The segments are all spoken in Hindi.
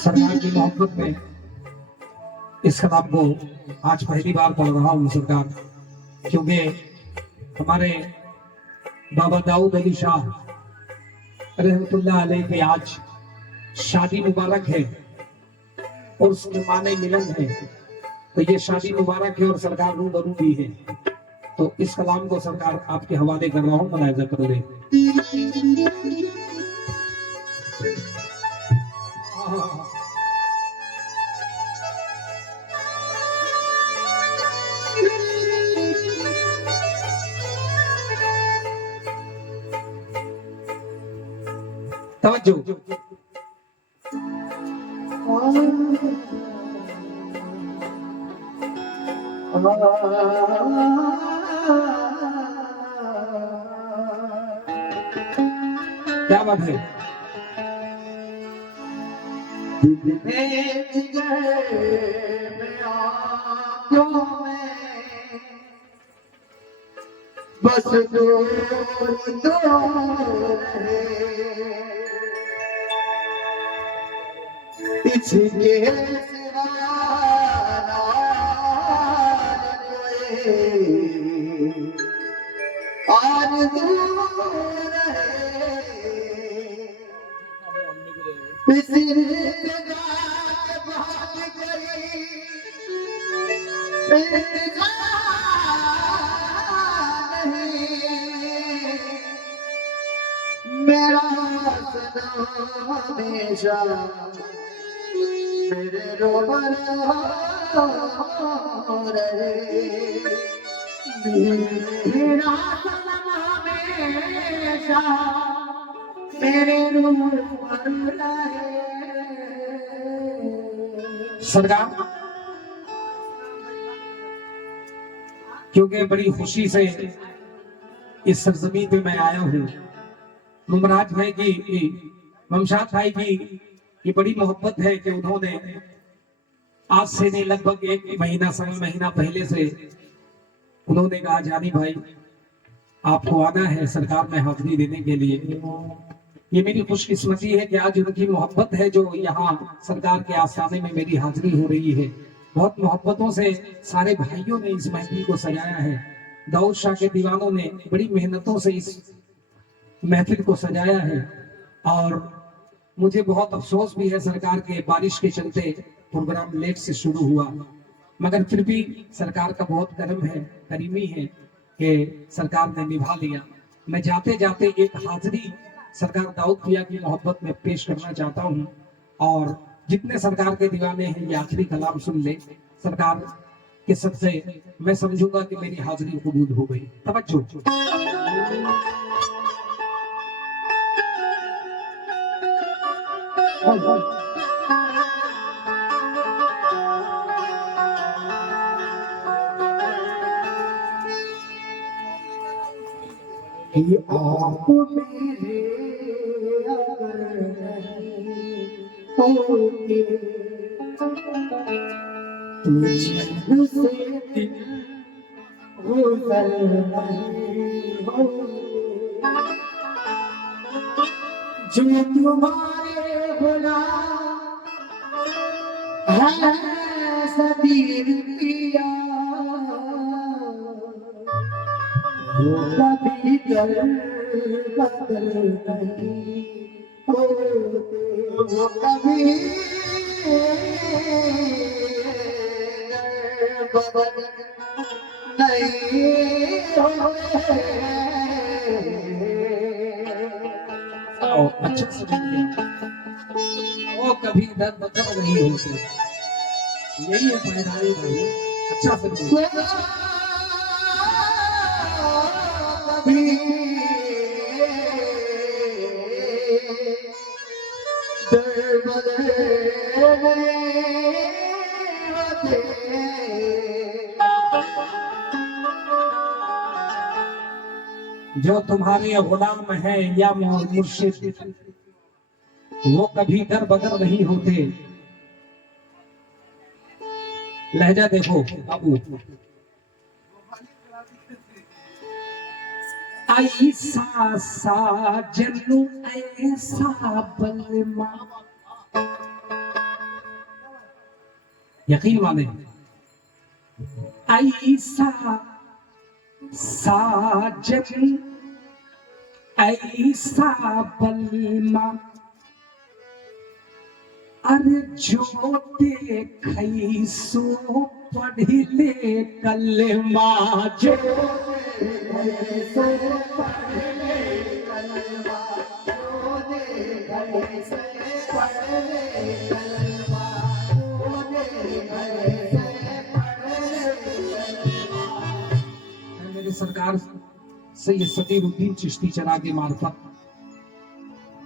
सरकार की मोहब्बत में इस खिताब को आज पहली बार पढ़ रहा हूँ सरकार, क्योंकि हमारे बाबा दाऊद अली शाह रहमतुल्लाह अलैह की आज शादी मुबारक है और उसके माने मिलन है। तो ये शादी मुबारक है और सरकार रूबरू भी है। तो इस कलाम को सरकार आपके हवाले कर रहा हूँ, मुलाहिजा कर ले। तवज्जो। क्या बात है? बस दो इसके आरज़ू मेरा हमेशा मेरे रोबर रहे, मेरा हमेशा मेरे रोबर रहे। सरकार, क्योंकि बड़ी खुशी से इस सरजमीन पे मैं आया हूँ। मुमराज भाई की, ममशाद भाई की ये बड़ी मोहब्बत है कि उन्होंने आज से नहीं लगभग एक महीना सवा महीना पहले से उन्होंने कहा जानी भाई आपको आना है सरकार में हाजिरी देने के लिए। ये मेरी खुशकिस्मती है कि आज उनकी मोहब्बत है जो यहाँ सरकार के आस्थाने में मेरी हाजिरी हो रही है। बहुत मोहब्बतों से सारे भाइयों ने इस महफिल को सजाया है। दाऊद शाह के दीवानों ने बड़ी मेहनतों से इस महफिल को सजाया है और मुझे बहुत अफसोस भी है सरकार के बारिश के चलते प्रोग्राम लेट से शुरू हुआ, मगर फिर भी सरकार का बहुत करम है, करीमी है कि सरकार ने निभा लिया। मैं जाते जाते एक हाजिरी सरकार दाऊद भैया की मोहब्बत में पेश करना चाहता हूँ और जितने सरकार के दीवाने हैं ये आखिरी कलाम सुन ले। सरकार के सबसे मैं समझूंगा कि मेरी हाजिरी कबूल हो गई। तवज्जो। कि आप मेरे अगर नहीं होते तुझसे दिन गुजर नहीं होते, जो तुम्हारे गुलाम है सबीर पिया वो कभी दर बदल नहीं होते, वो कभी बदल नहीं होते। अच्छा से वो कभी दर बदल नहीं होते, यही है पैदाई भाई। अच्छा से जो तुम्हारे गुलाम है या मुर्शिद वो कभी दर बदर नहीं होते। लहजा देखो बाबू, ऐसा साजन ऐसा बलमा यकीन माने, ऐसा साजन ऐसा बलमा, अरे जो देखई सो पढ़ी ले कलमा, जो सो पढ़ ले कलमा, जो देखई से पढ़ ले कलमा, जो देखई से पढ़ ले कलमा। मेरे सरकार से ये सतीरुद्दीन चिश्ती चला के मार्फत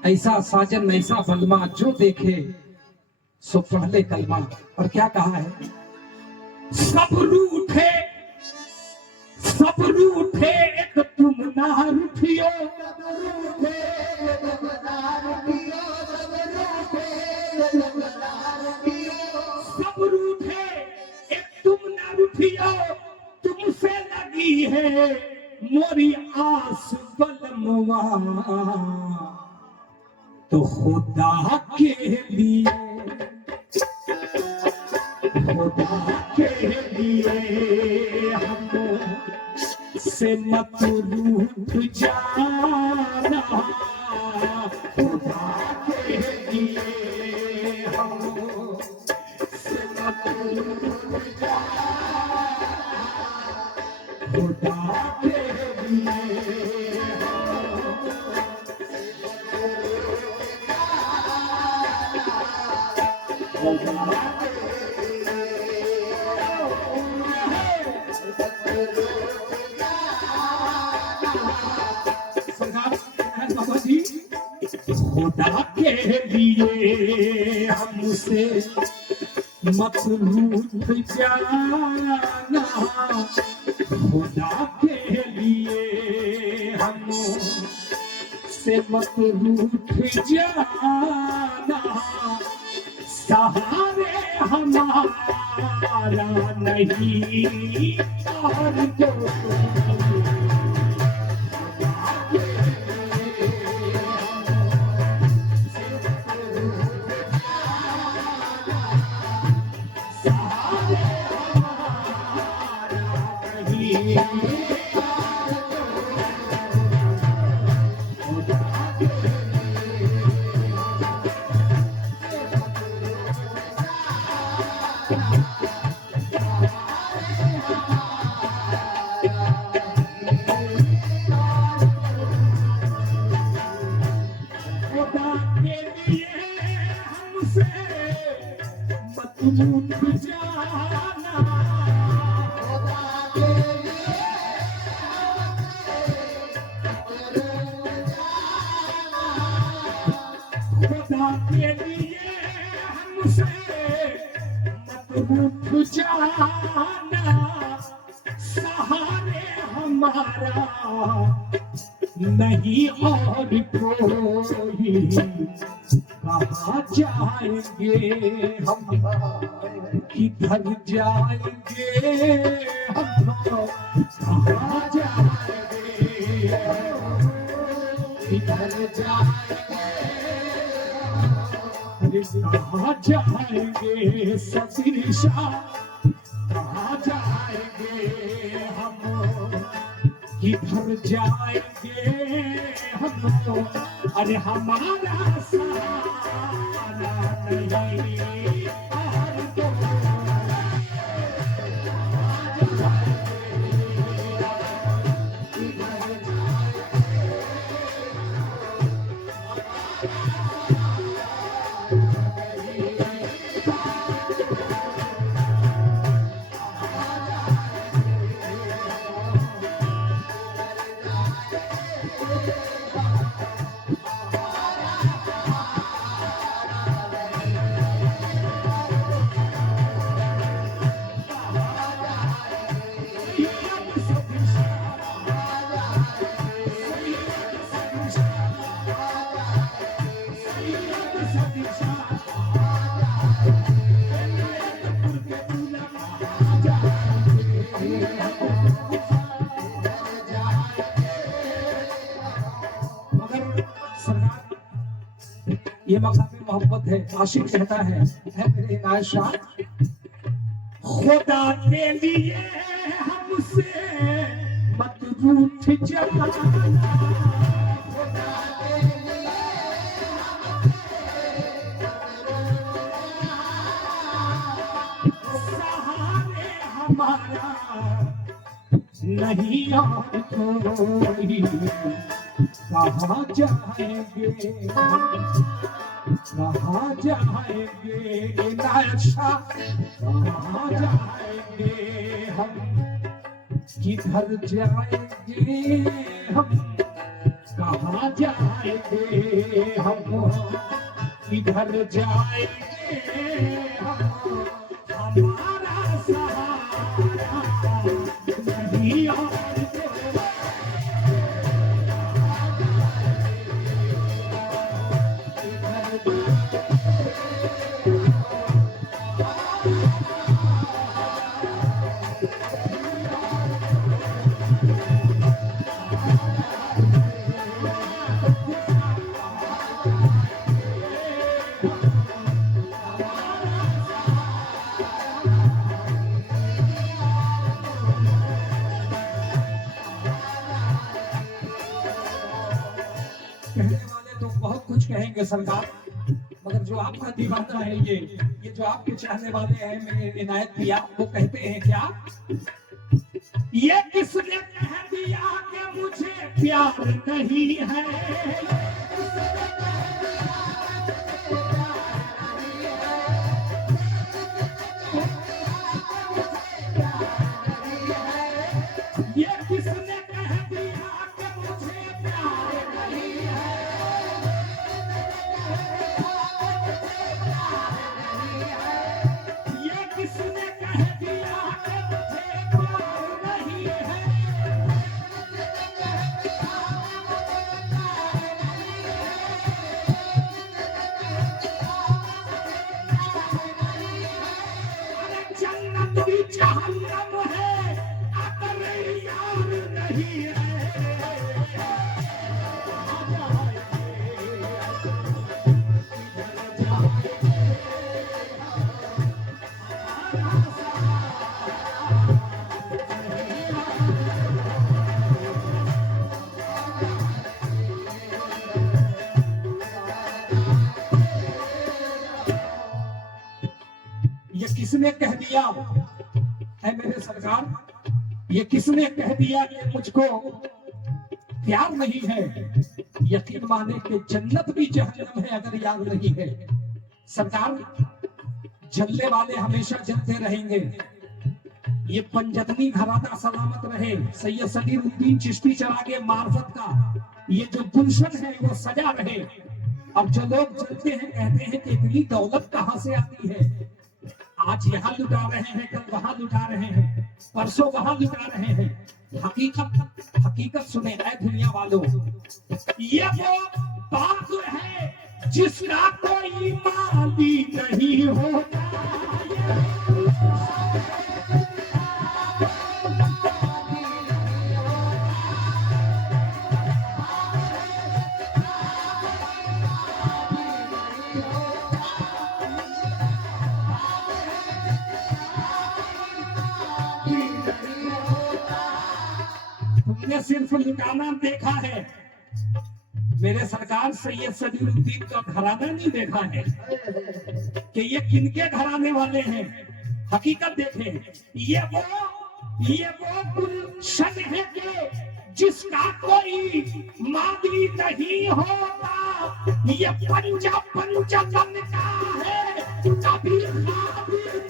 ऐसा साजन ऐसा बलमा, जो देखे सो पढ़ले कलमा। और क्या कहा है, सब रूठे एक तुम ना रूठियो, सब रूठे एक तुम ना रूठियो, तुमसे लगी है मोरी आस बलमुआ, तो खुदा के लिए, खुदा के लिए हम से मत रूठ जाना, खुदा के लिए हम से मत रूठ जाना, खुदा के लिए खुदा के लिए हमसे मत रूठ जाना, खुदा के लिए हमसे मत रूठ जाना, सहारे हमारा नहीं और जो सहारे हमारा नहीं और कोई, कहाँ जाएंगे हम, किधर जाएंगे हम, कहाँ जाएंगे, किधर जाएंगे, कहाँ जाएंगे सतीशा, कहाँ जाएंगे हम, किधर जाएंगे हम, अरे हमारा सहारा नहीं और कोई, ये मकामी मोहब्बत है। आशिक कहता है मेरे इनायत शाह खुदा के लिए हमसे मत रूठ जाना, खुदा के लिए सहारे हमारा नहीं और कोई, कहाँ जाएंगे कहाँ जाएंगे नायशा, कहाँ जाएंगे हम, किधर जाएंगे हम, कहाँ जाएंगे हम, किधर जाएंगे हम, हमारा सहारा नहीं और कहने वाले तो बहुत कुछ कहेंगे सरकार, मगर जो आपका दीवाना है ये जो आपके चाहने वाले हैं मेरे इनायत पिया, वो कहते हैं क्या, ये किसने कह दिया कि मुझे प्यार नहीं है, ये किसने कह दिया कि मुझे प्यार नहीं है, ये किसने कह दिया कि मुझे प्यार नहीं है, अरे जन्नत भी जहन्नम है अगर यार नहीं है, ये किसने कह दिया है मेरे सरकार, ये किसने कह दिया कि मुझको प्यार नहीं है, यकीन माने कि जन्नत भी जहन्नम है अगर यार नहीं है। सरकार, जलने वाले हमेशा जलते रहेंगे, ये पंजतनी घराना सलामत रहे, सैयद सलीमुद्दीन चिश्ती चरागे मार्फत का ये जो गुलशन है वो सजा रहे। अब जो लोग जलते हैं कहते हैं कि इतनी दौलत कहाँ से आती है, आज यहाँ लुटा रहे हैं, कल वहां लुटा रहे हैं, परसों वहां लुटा रहे हैं। हकीकत सुने ऐ दुनिया वालों, ये वो बात है जिसका कोई माली नहीं होता, तुमने सिर्फ लुटाना देखा है, मेरे सरकार सैयद सलीमुद्दीन का घराना नहीं देखा है कि ये किनके घराने वाले हैं। हकीकत देखें, ये वो गुलशन है कि जिसका कोई माली नहीं होता, ये पंजतन का है कभी खाली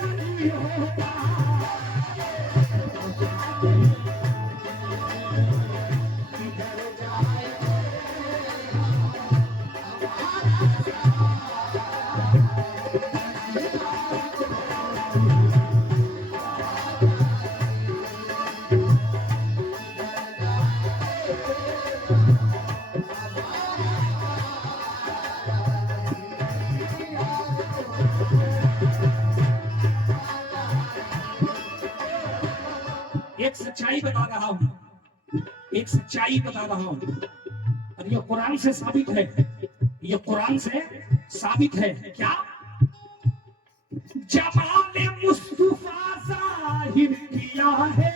नहीं होता। एक सच्चाई बता रहा हूं, एक सच्चाई बता रहा हूं, और ये कुरान से साबित है, ये कुरान से साबित है। क्या जमाने मुस्तफा किया है।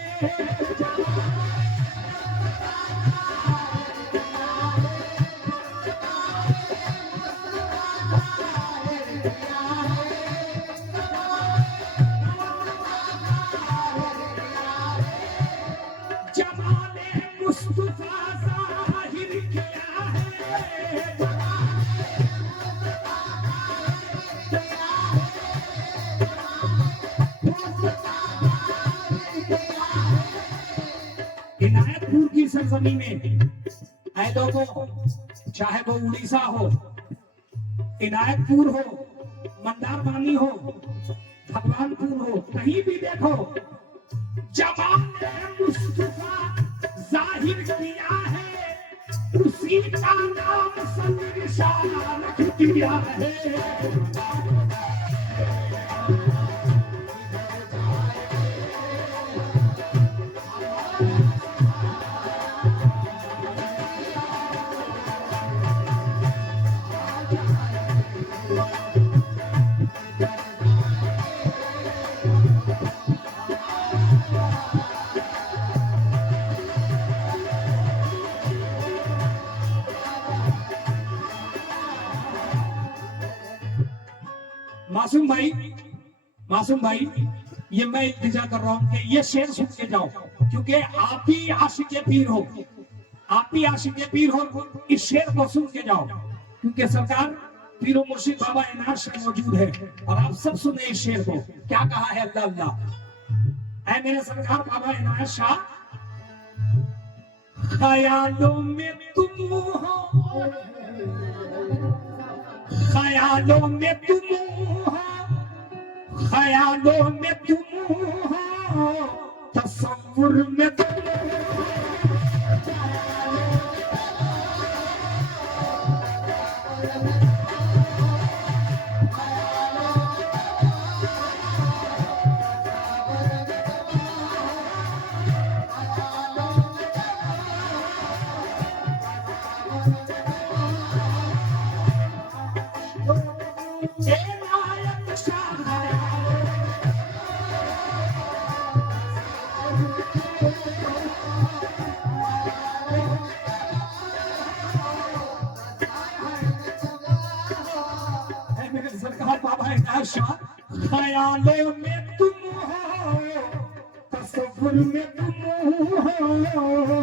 जमाले मुस्तफा जाहिर किया है। इनायतपुर की सरजमी में ऐ लोगों, चाहे वो उड़ीसा हो, इनायतपुर हो, मंदारवानी हो, भगवानपुर हो, कहीं भी देखो, जमाले मुस्तफा जाहिर किया है, उसी का नाम संदेशा रख दिया है। मासूम भाई, ये मैं इंतजार कर रहा हूँ कि ये शेर सुन के जाओ, क्योंकि आप ही आशिक़े पीर हो, आप ही आशिक़े पीर हो। इस शेर को सुन के जाओ, क्योंकि सरकार पीरो मुर्शिद बाबा इनायत शाह मौजूद है, और आप सब सुने इस शेर को। क्या कहा है अल्लाह अल्लाह। ऐ मेरे सरकार बाबा इनायत शाह, ख्यालों में तुम हो, ख्यालों में तुम हो, ख्यालों में तुम हो, तसव्वुर में तुम हो। सरकार बाबा इनायत शाह, ख्यालों में तुम हो, तसव्वुर में तुम हो।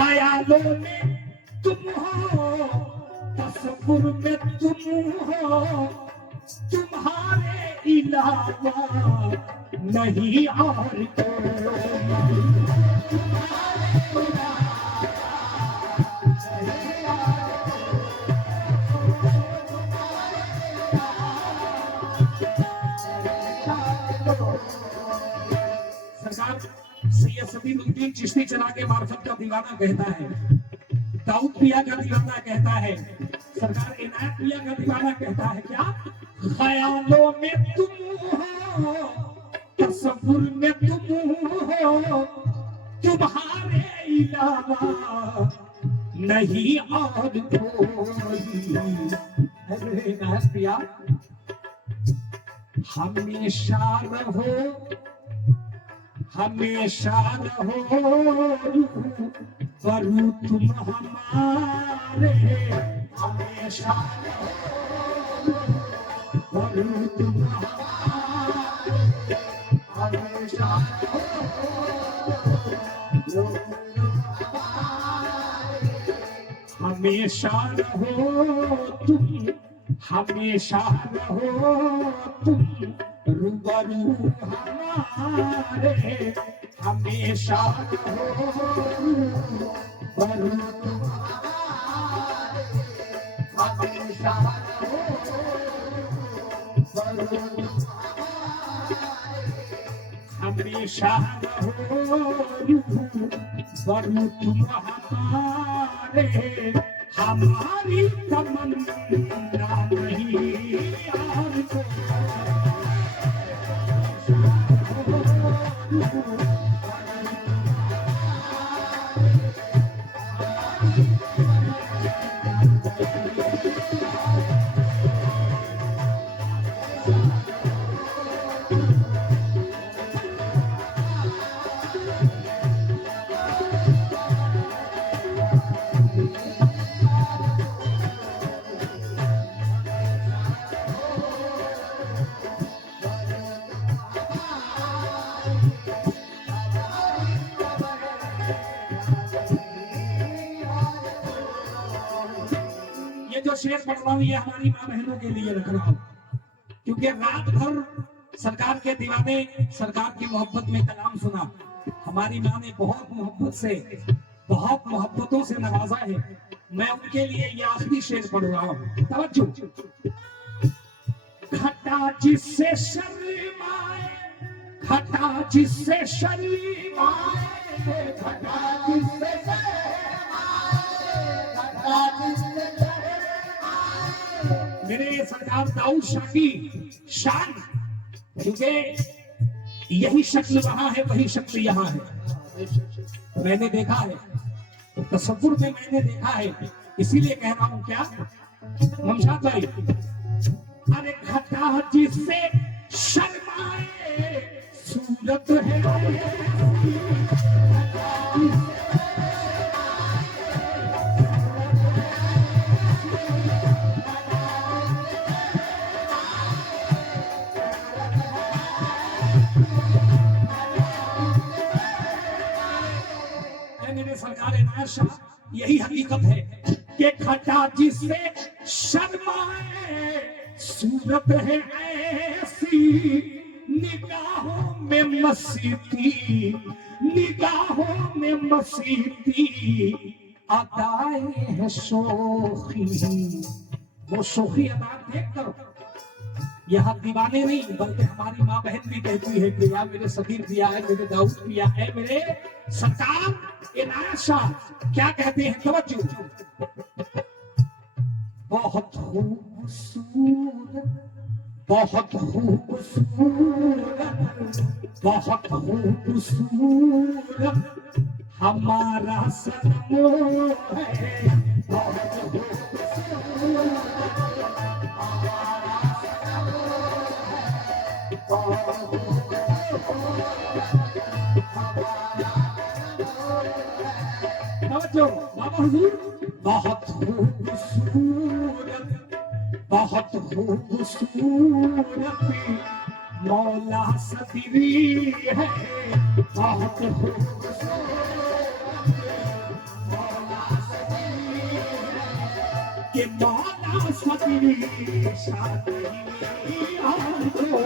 ख्यालों में तुम हो, तसव्वुर में तुम हो, तुम्हारे इलावा नहीं और कोई। सरकार सैयद सदीमुद्दीन चिश्ती चला के मार्फत का दीवाना कहता है, दाऊद पिया का दीवाना कहता है, सरकार इनायत पिया का दीवाना कहता है। क्या? ख्यालों में तुम हो, तसव्वुर में तुम हो, तुम्हारे अलावा नहीं और कोई। अरे इनायत पिया, हमेशा रहो, हमेशा रहो करूँ तुम हमारे, हमेशा करूँ तुम हमारे, हमेशा हमेशा रहो तुम, हमेशा रहो तुम रूबरू हमारे, हमेशा रहो रूबरू तुम हमारे, हमेशा रहो रूबरू तुम हमेशा रहो रूबरू तुम हमारे, हमारी तमन्ना नहीं और को जो शेर पढ़ रहा हूं ये हमारी मां बहनों के लिए रख रहा हूं, क्योंकि रात भर सरकार के दीवाने सरकार की मोहब्बत में कलाम सुना। हमारी मां ने बहुत मोहब्बत से, बहुत मोहब्बतों से नवाजा है। मैं उनके लिए ये आखिरी शेर पढ़ रहा हूं, तवज्जो। घटा जिससे शर्माए, घटा जिससे शर्माए, घटा जिससे मेरे सरकार दाऊद शाह की शान, क्योंकि यही शक्ल वहां है वही शक्ल यहाँ है। मैंने देखा है, तसव्वुर में मैंने देखा है, इसीलिए कह रहा हूं। क्या ममशाद भाई, अरे घटा जिससे शर्माए सूरत है, मेरे सरकार इनायत शाह, यही हकीकत है कि घटा जिससे शर्माए सूरत है ऐसी, निगाहों में मसीती, निगाहों में मसीती अदाएं है शोखी। वो शोखी अदा देख कर यहाँ दीवाने नहीं बल्कि हमारी माँ बहन भी कहती है कि यार मेरे सकीर दिया है, मेरे दाऊद दिया है, मेरे सरकार इनायत शाह क्या कहते हैं, तवज्जो। बहुत खूबसूरत, बहुत खूबसूरत, बहुत खूबसूरत हमारा सनम है, बहुत खूबसूरत बाबा हुजूर, बहुत खूबसूरत, बहुत खूबसूरत मौला सदरी है, बहुत खूबसूरत मौला सदरी है, कि मौला सदरी शादी आपको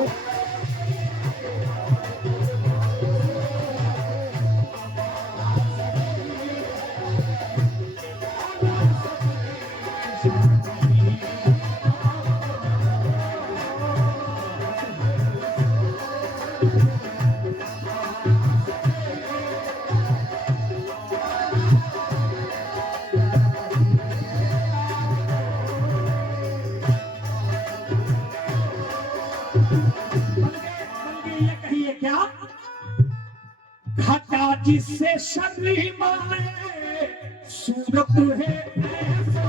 घटा जिससे शर्माए सूरत है ऐसी,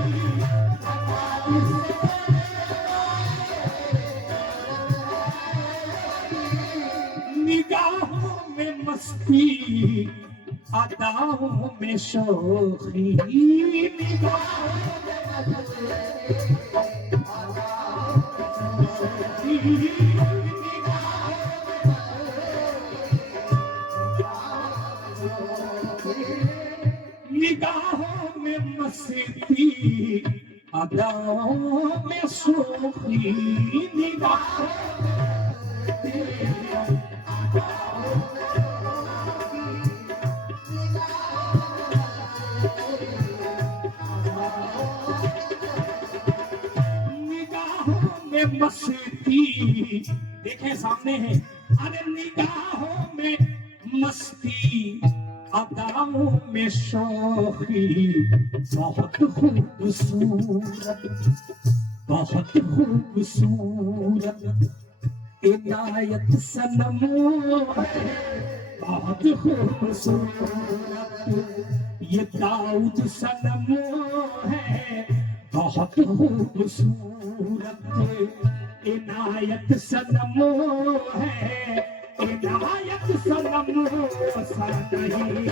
निगाहों में मस्ती अदाओं में शोखी, निगाहों में मस्ती निगाहों में मस्ती अदाओं में सूखी निगाहों में मस्ती, देखे सामने है, अरे निगाहों में मस्ती, अदाओं में शौखी, बहुत खूबसूरत, बहुत खूबसूरत इनायत सनम है, बहुत खूबसूरत ये दाऊद सनम है, बहुत खूबसूरत इनायत सनम है, इनायत सनम सा नहीं।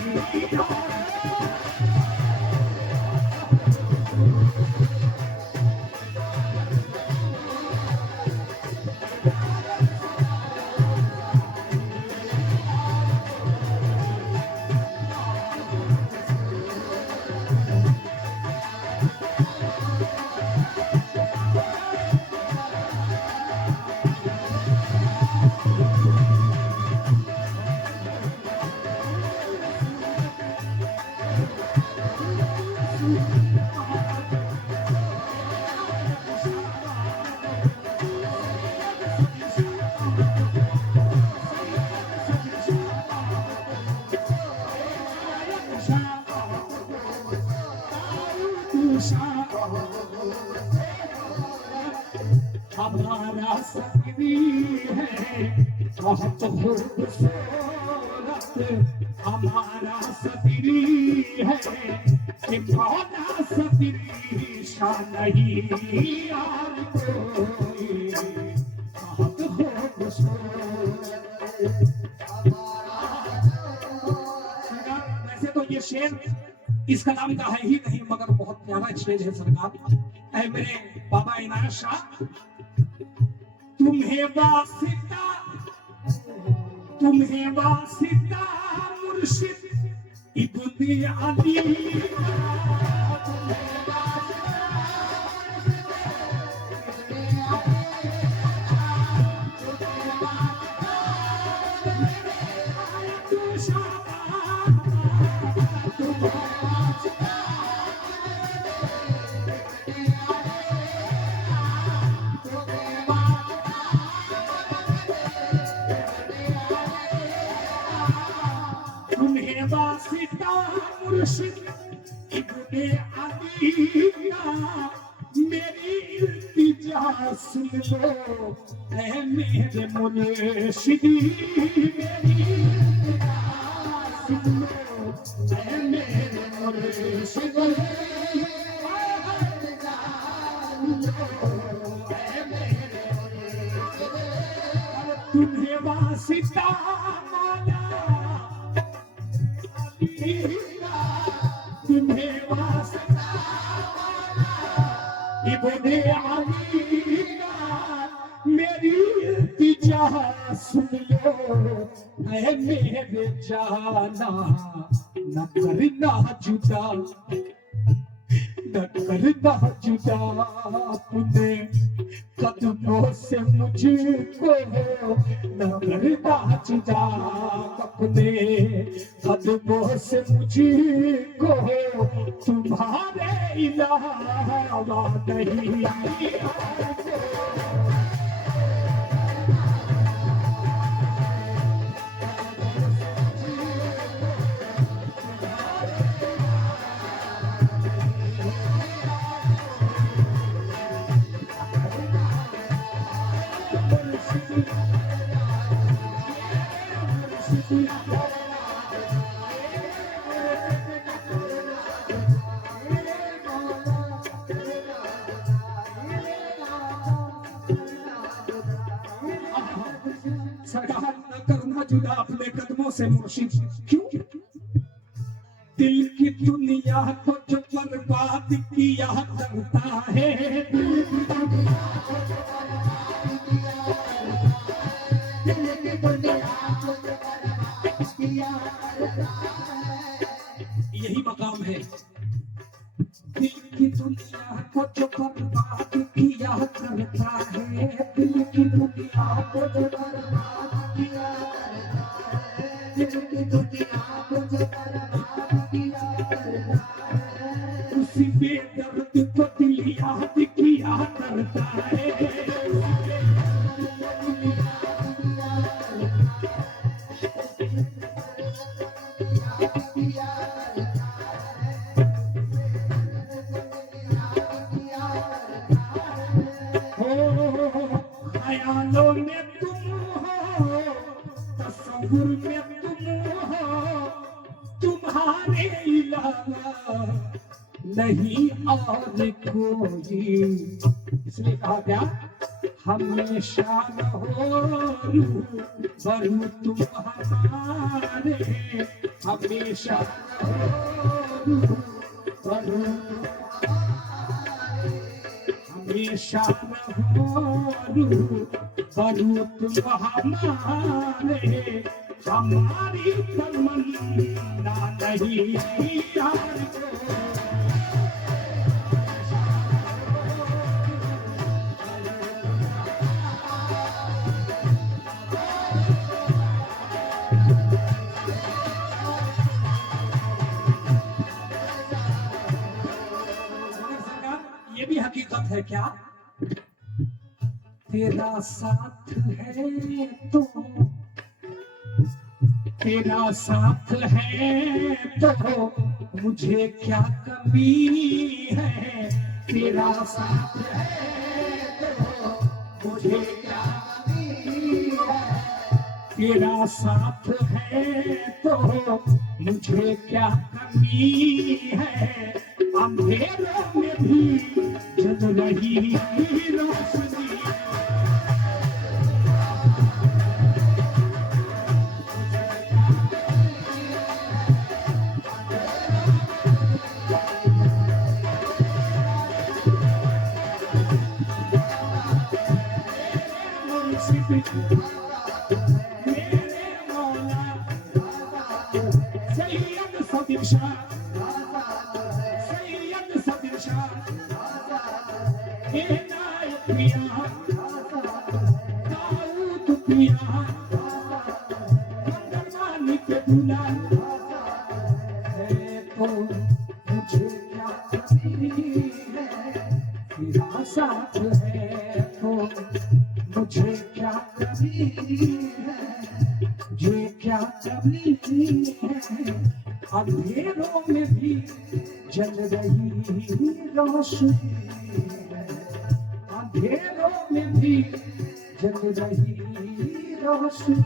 हमारा सकरी है बहुत खूबसूरत, हमारा सकरी है कि मौला सकरी शान नहीं यार कोई, बहुत खूबसूरत। वैसे तो ये शेर इस कलाम का है ही नहीं, मगर बहुत प्यारा शेर है सरकार। ऐ मेरे बाबा इनायत शाह, तुम्हें वासिता, तुम्हें वासिता मुर्शिद इब्ने अली, तुम्हें वासिता मुर्शिद इब्ने अली का मेरी इल्तिजा सुन लो, ऐ मेरे मुर्शिद मेरी इल्तिजा सुन लो, ऐ मेरे मुर्शिद तुम्हें वासिता माला, तुम्हें वासिता इब्ने अली का मेरी इल्तिजा सुन लो, ऐ मेरे जाना न करना जुदा, न करना जुदा अपने कदमों से मुझको, न करना जुदा अपने कदमों से मुझको, तुम्हारे अलावा नहीं। सरकार न करना जुदा अपने कदमों से मुर्शिद, क्यों? दिल की दुनिया को जो बर्बाद किया करता है, दिल की दुनिया को जो बर्बाद किया करता है, यही मकाम है। दिल की दुनिया को जो करता है दिल की दुनिया को जो बर्बाद किया करता है, दिल की दुनिया को जो बर्बाद किया करता है, उसी बेदर्द को दिल याद किया करता है। ख्यालों में तुम हो, तस्वीर में तुम हो, तुम्हारे अलावा नहीं और कोई। इसलिए कहा क्या, हमेशा रहो बरू तुम हमारे, हमेशा रहो बरू हमेशा रहो बरू तुम हमारे, हमारी तमन्ना नहीं यार को। ये भी हकीकत है क्या, तेरा साथ है तो, तेरा साथ है तो मुझे क्या कमी है, तेरा साथ है तो मुझे क्या कमी है, तेरा साथ है तो मुझे क्या कमी है, अंधेरों में भी जल रही रोशनी। मेरे मौला सैयद सदीर शाह, सैयद सदीर शाह इनायत पिया, दाऊद पिया, मंगलवानी के दूल्हा है तो मुझे क्या कमी है, तेरा साथ है तो मुझे क्या कमी है, ये क्या कमी है, अंधेरों में भी जल रही रोशनी है, अंधेरों में भी जल रही रोशनी।